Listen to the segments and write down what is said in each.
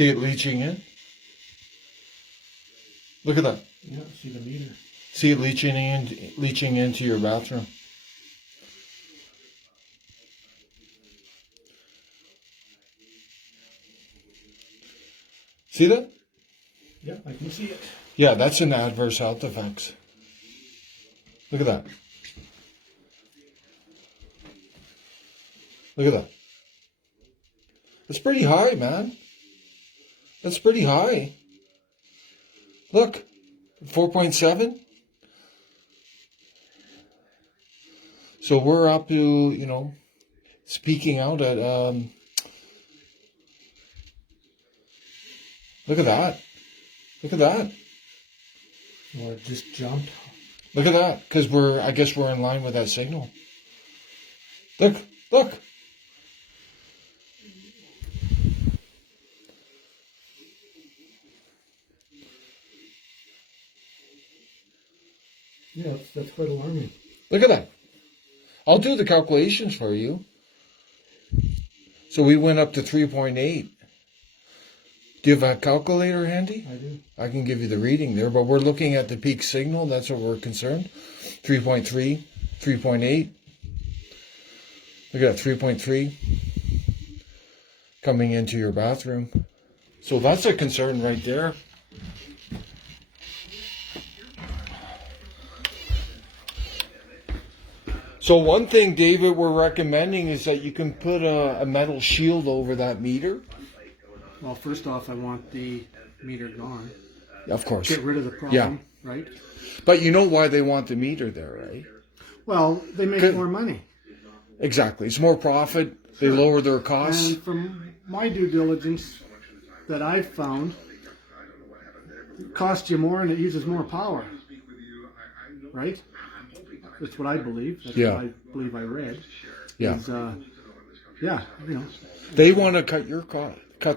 See it leaching in? Look at that. Yeah, see the meter. See it leaching into your bathroom. See that? Yeah, I can see it. Yeah, that's an adverse health effects. Look at that. Look at that. That's pretty high, man. That's pretty high. Look, 4.7. So we're up to, you know, speaking out at, look at that. Look at that. Well, it just jumped. Look at that, because I guess we're in line with that signal. Look. Yeah, that's quite alarming. Look at that. I'll do the calculations for you. So we went up to 3.8. Do you have a calculator handy? I do. I can give you the reading there, but we're looking at the peak signal. That's what we're concerned. 3.3, 3.8. Look at that, 3.3 coming into your bathroom. So that's a concern right there. So one thing, David, we're recommending is that you can put a metal shield over that meter. Well, first off, I want the meter gone. Of course. Get rid of the problem, right? But you know why they want the meter there, right? Well, they make more money. Exactly. It's more profit. They lower their costs. And from my due diligence that I've found, it costs you more and it uses more power. Right? That's what I believe. That's what I believe I read. Yeah. Is, yeah, you know. They want to cut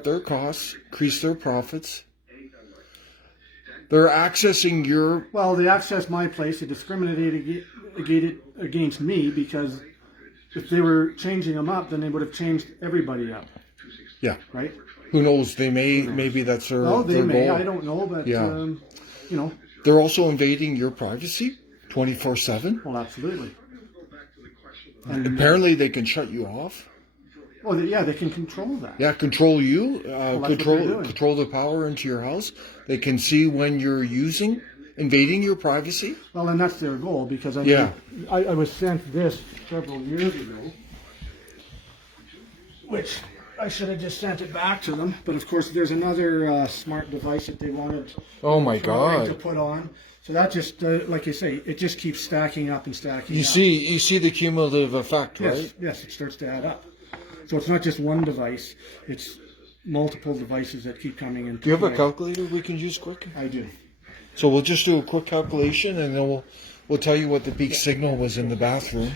their costs, increase their profits. They're accessing your... Well, they access my place. They discriminated against me because if they were changing them up, then they would have changed everybody up. Yeah. Right? Who knows? They may, maybe that's their Oh, they their may. goal. I don't know, but, you know. They're also invading your privacy 24/7. Well, absolutely. And apparently they can shut you off. Oh, they can control that. Yeah, control you, control the power into your house. They can see when you're invading your privacy. Well, and that's their goal because I was sent this several years ago, which I should have just sent it back to them. But of course, there's another smart device that they wanted. Oh my God! To put on. So that just, like you say, it just keeps stacking up and stacking up. You see the cumulative effect, right? Yes, it starts to add up. So it's not just one device; it's multiple devices that keep coming in. Do you have a calculator we can use quick? I do. So we'll just do a quick calculation, and then we'll tell you what the peak signal was in the bathroom.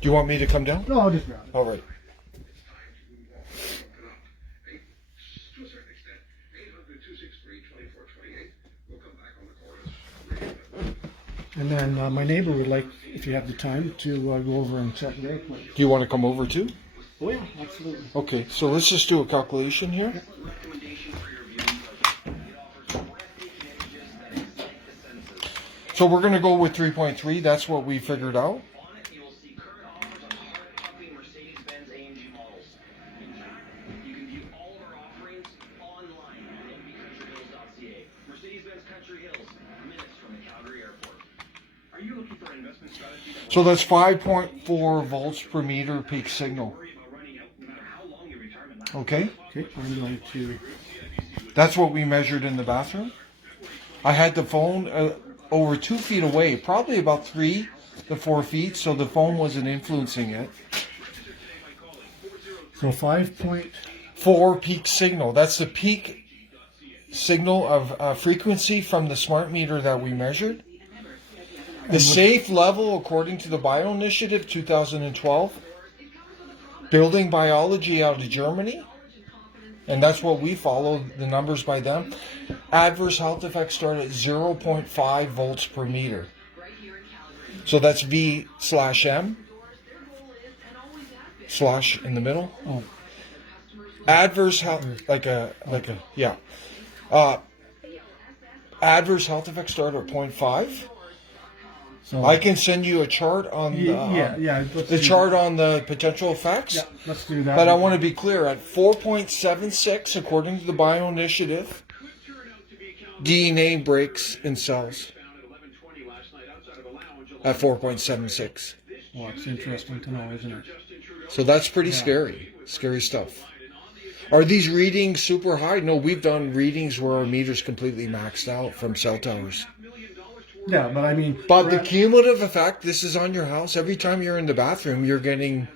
Do you want me to come down? No, I'll just grab it. All right. And then my neighbor would like, if you have the time, to go over and check their place. Do you want to come over too? Oh yeah, absolutely. Okay, so let's just do a calculation here. So we're going to go with 3.3. That's what we figured out. So that's 5.4 volts per meter peak signal. Okay? Okay, I'm going to... That's what we measured in the bathroom. I had the phone over 2 feet away, probably about 3 to 4 feet, so the phone wasn't influencing it. So 5.4 peak signal. That's the peak signal of frequency from the smart meter that we measured. The safe level, according to the Bio Initiative 2012, building biology out of Germany, and that's what we follow, the numbers by them. Adverse health effects start at 0.5 volts per meter. So that's V/M, slash in the middle. Oh. adverse health, adverse health effects start at 0.5. So I can send you a chart on the chart on the potential effects. Yeah, let's do that. But I want to be clear, at 4.76, according to the Bio Initiative, DNA breaks in cells at 4.76. Well, it's interesting to know, isn't it? So that's pretty scary. Scary stuff. Are these readings super high? No, we've done readings where our meter's completely maxed out from cell towers. Yeah, but I mean... But the cumulative effect, this is on your house. Every time you're in the bathroom, you're getting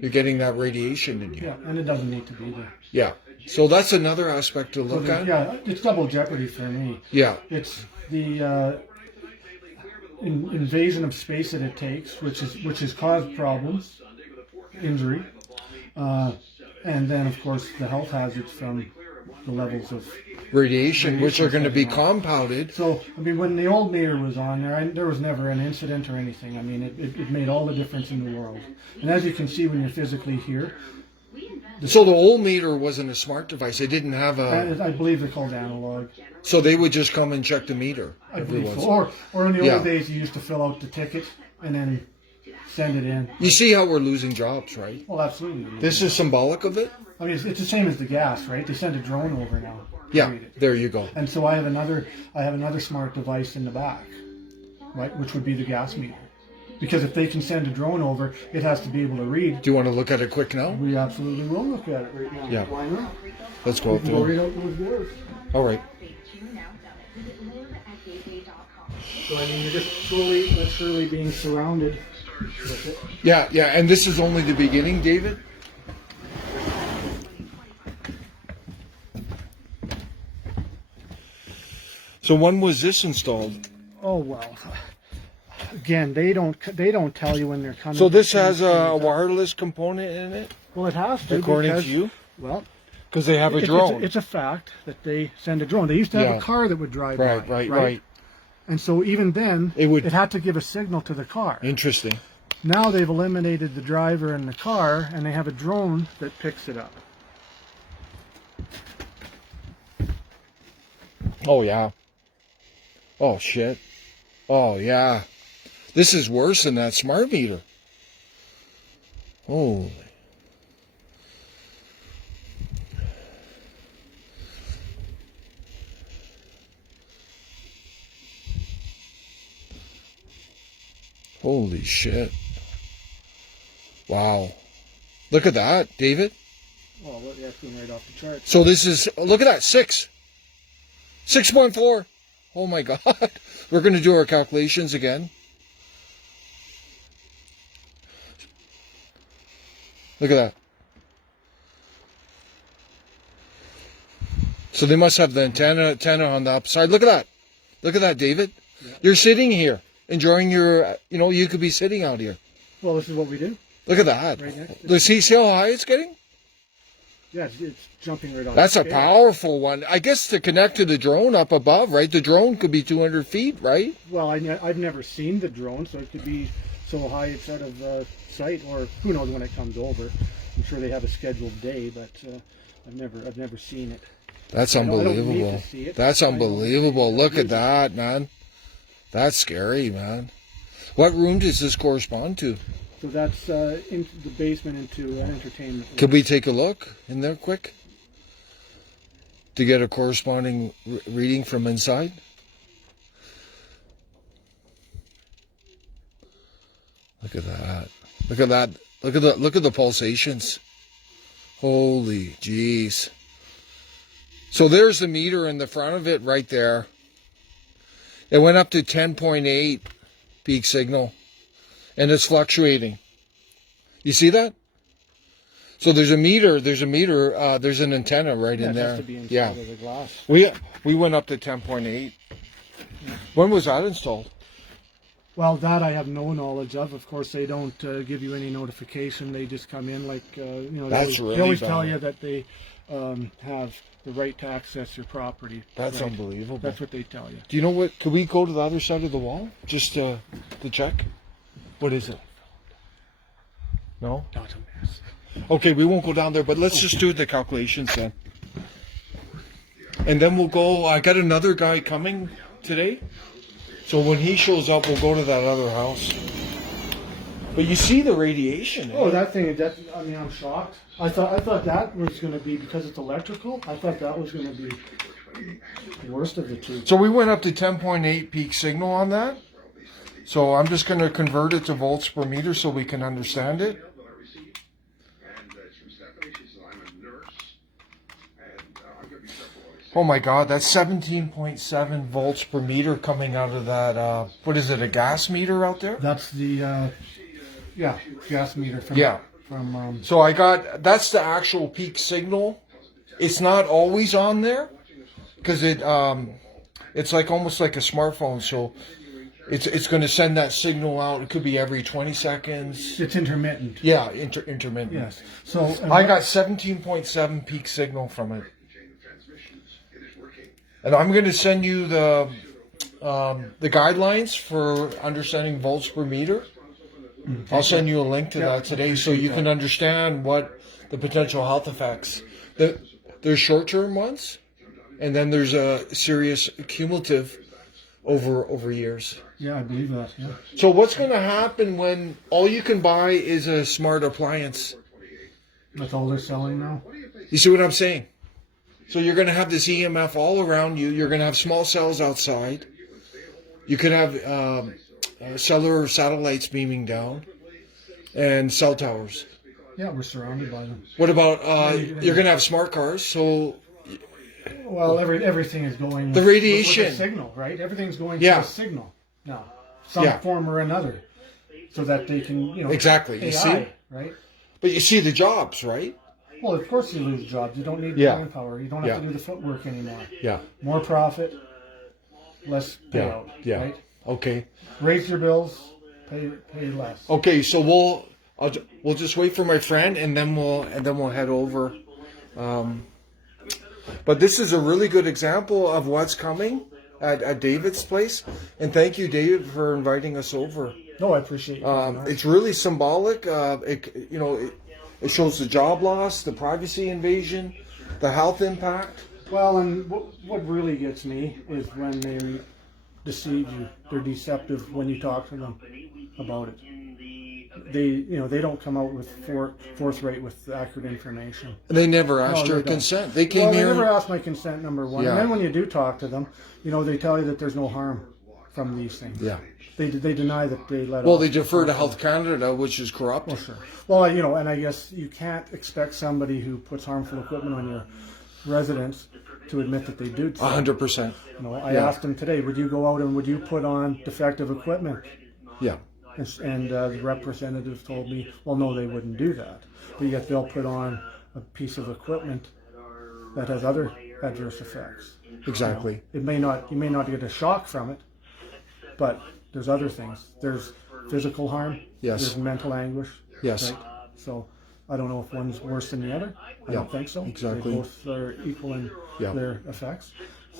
that radiation in you. Yeah, and it doesn't need to be there. Yeah. So that's another aspect to look at. Yeah, it's double jeopardy for me. Yeah. It's the invasion of space that it takes, which has caused problems, injury, and then of course the health hazards from the levels of radiation, which are going to be compounded. So, I mean, when the old meter was on there, there was never an incident or anything. I mean, it made all the difference in the world. And as you can see when you're physically here... So the old meter wasn't a smart device. It didn't have I believe they're called analog. So they would just come and check the meter. I believe so. Or in the old days, you used to fill out the ticket and then send it in. You see how we're losing jobs, right? Well, absolutely. This is symbolic of it? I mean, it's the same as the gas, right? They send a drone over now. Yeah, there you go. And so I have another smart device in the back, right, which would be the gas meter. Because if they can send a drone over, it has to be able to read. Do you want to look at it quick now? We absolutely will look at it right now. Yeah. Why not? Let's go out there. Right out those doors. All right. So I mean, you're just slowly but surely being surrounded with it. Yeah, and this is only the beginning, David? So when was this installed? Oh well. Again, they don't tell you when they're coming. So this has a wireless component in it? Well, it has to. According to you? Well, because they have a drone. It's a fact that they send a drone. They used to have a car that would drive by. Right. And so even then, it had to give a signal to the car. Interesting. Now they've eliminated the driver and the car, and they have a drone that picks it up. Oh, yeah. Oh, shit. Oh, yeah. This is worse than that smart meter. Holy. Holy shit. Wow. Look at that, David. Oh, well, that's going right off the chart. So this is, look at that, 6.4. Oh my God. We're going to do our calculations again. Look at that. So they must have the antenna on the upside. Look at that. Look at that, David. Yeah. You're sitting here, enjoying your, you could be sitting out here. Well, this is what we do. Look at that. Right next to see how high it's getting? Yeah, it's jumping right off. That's a powerful one. I guess to connect to the drone up above, right? The drone could be 200 feet, right? Well, I've never seen the drone, so it could be so high it's out of sight, or who knows when it comes over. I'm sure they have a scheduled day, but I've never seen it. That's unbelievable. I don't need to see it. That's unbelievable. Look at that, man. That's scary, man. What room does this correspond to? So that's into the basement into an entertainment room. Could we take a look in there quick to get a corresponding reading from inside? Look at that. Look at that. Look at the pulsations. Holy jeez. So there's the meter in the front of it right there. It went up to 10.8 peak signal. And it's fluctuating. You see that? So there's a meter, there's an antenna right in there. It has to be inside of the glass. We went up to 10.8. When was that installed? Well, that I have no knowledge of. Of course, they don't give you any notification. They just come in like, That's they always tell you that they have the right to access your property. That's unbelievable. That's what they tell you. Do you know what? Could we go to the other side of the wall just to check? What is it? No? Not a mess. Okay, we won't go down there, but let's just do the calculations then. And then we'll go. I got another guy coming today. So when he shows up, we'll go to that other house. But you see the radiation. Oh, that thing, I mean, I'm shocked. I thought that was going to be, because it's electrical, I thought that was going to be the worst of the two. So we went up to 10.8 peak signal on that. So I'm just going to convert it to volts per meter so we can understand it. Oh my God, that's 17.7 volts per meter coming out of that, what is it, a gas meter out there? That's the, gas meter from... Yeah. So that's the actual peak signal. It's not always on there because it's like almost like a smartphone. So it's going to send that signal out. It could be every 20 seconds. It's intermittent. Yeah, intermittent. Yes. So I got 17.7 peak signal from it. And I'm going to send you the guidelines for understanding volts per meter. I'll send you a link to that today so you can understand what the potential health effects. There's short-term ones, and then there's a serious cumulative over years. Yeah, I believe that. Yeah. So what's going to happen when all you can buy is a smart appliance? That's all they're selling now? You see what I'm saying? So you're going to have this EMF all around you. You're going to have small cells outside. You could have cellular satellites beaming down and cell towers. Yeah, we're surrounded by them. What about you're going to have smart cars? So, well, everything is going the radiation with a signal, right? Everything's going to a signal now, some form or another, so that they can, exactly. AI, you see, right? But you see the jobs, right? Well, of course you lose jobs. You don't need manpower. You don't have to do the footwork anymore. Yeah. More profit, less payout. Yeah. Right? Okay. Raise your bills, pay less. Okay, so we'll just wait for my friend, and then we'll head over. But this is a really good example of what's coming at David's place, and thank you, David, for inviting us over. No, I appreciate it. It's really symbolic. It shows the job loss, the privacy invasion, the health impact. Well, and what really gets me is when they deceive you. They're deceptive when you talk to them about it. They don't come out with forthright with accurate information. They never asked your consent. They came here. They never asked my consent, number one. Yeah. And then when you do talk to them, they tell you that there's no harm from these things. Yeah. They deny that they let. Well, they defer to Health Canada, which is corrupt. Well, sure. Well, and I guess you can't expect somebody who puts harmful equipment on your residence to admit that they do. 100%. I asked them today, would you go out and would you put on defective equipment? Yeah. And the representative told me, well, no, they wouldn't do that. But yet they'll put on a piece of equipment that has other adverse effects. Exactly. You may not get a shock from it, but there's other things. There's physical harm. Yes. There's mental anguish. Yes. Right? So I don't know if one's worse than the other. I don't think so. Exactly. They both are equal in their effects.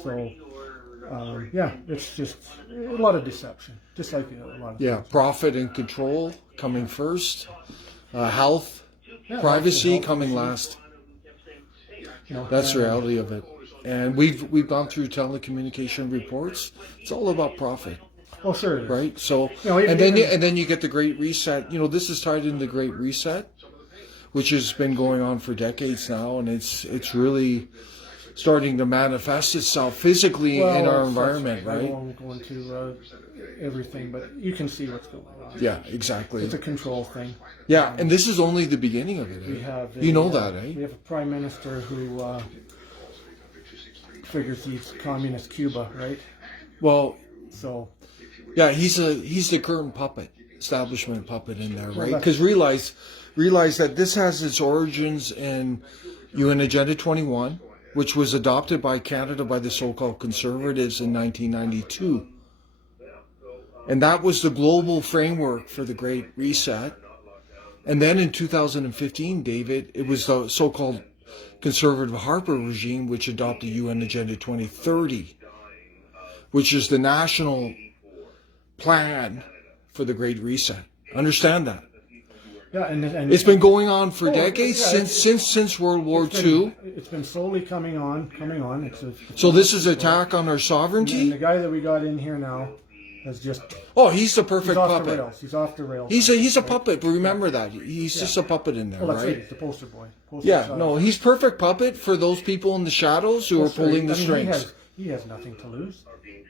So, it's just a lot of deception. Just like a lot of things. Profit and control coming first. Health, privacy coming last. That's the reality of it. And we've gone through telecommunication reports. It's all about profit. Oh, sure. Right. So, and then you get the Great Reset. This is tied into the Great Reset, which has been going on for decades now, and it's really starting to manifest itself physically in our environment, right? I won't go into everything, but you can see what's going on. Yeah, exactly. It's a control thing. Yeah, and this is only the beginning of it. We have that, eh? We have a prime minister who figures he's communist Cuba, right? Well, so yeah, he's the current establishment puppet in there, right? Because realize that this has its origins in UN Agenda 21, which was adopted by Canada by the so-called conservatives in 1992. And that was the global framework for the Great Reset. And then in 2015, David, it was the so-called conservative Harper regime, which adopted UN Agenda 2030, which is the national plan for the Great Reset. Understand that. Yeah, and It's been going on for decades, yeah, since World War II. It's been slowly coming on. So this is attack on our And sovereignty? the guy that we got in here now has just Oh, he's the he's perfect off the puppet. rails. He's off the rails. He's a puppet, but remember that. He's just a puppet in there, Well, that's right? He's the poster boy. Yeah, no, he's perfect puppet for those people in the shadows who are pulling the strings. He has nothing to lose.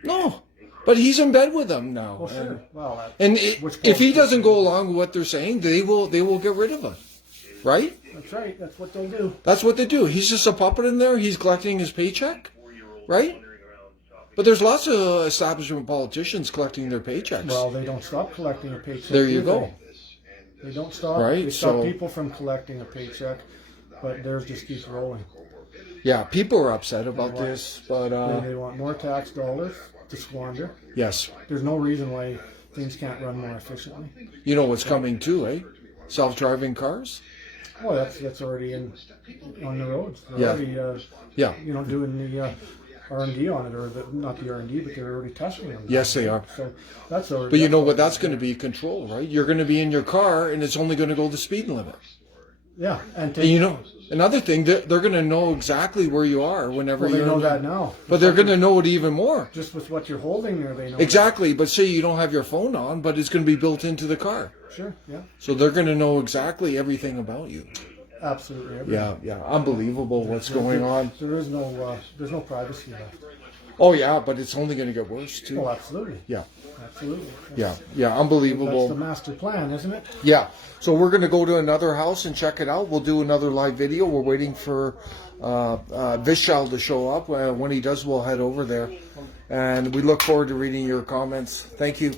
No, but he's in bed with them now. Well, sure. Well, And if he doesn't go along with what they're saying, they will get rid of him, right? That's right. That's what they'll do. That's what they do. He's just a puppet in there. He's collecting his paycheck, right? But there's lots of establishment politicians collecting their paychecks. Well, they don't stop collecting a paycheck. There you either. go. They don't stop. Right, They stop so- people from collecting a paycheck, but theirs just keeps rolling. Yeah, people are upset about this, but They want more tax dollars to squander. yes, There's no reason why things can't run more efficiently. you know what's coming too, eh? Self-driving cars. Well, that's already on the roads. They're Yeah. already Yeah. doing the R&D on it, or not the R&D, but they're already testing them. Yes, they are. So that's already. But you know what? That's going to be control, right? You're going to be in your car, and it's only going to go the speed limit. Yeah, and And you know, another thing, they're going to know exactly where you are whenever well, you're. they know that now. But they're going to know it even more. Just with what you're holding there, they know. Exactly. But say you don't have your phone on, but it's going to be built into the car. That. Sure. Yeah. So they're going to know exactly everything about you. Absolutely. Everything. Yeah. Unbelievable what's going on. There's no privacy left. Oh, yeah, but it's only going to get worse, too. Oh, absolutely. Yeah. Absolutely. Yeah. That's Unbelievable. the master plan, isn't it? Yeah. So we're going to go to another house and check it out. We'll do another live video. We're waiting for Vishal to show up. When he does, we'll head over there. And we look forward to reading your comments. Thank you.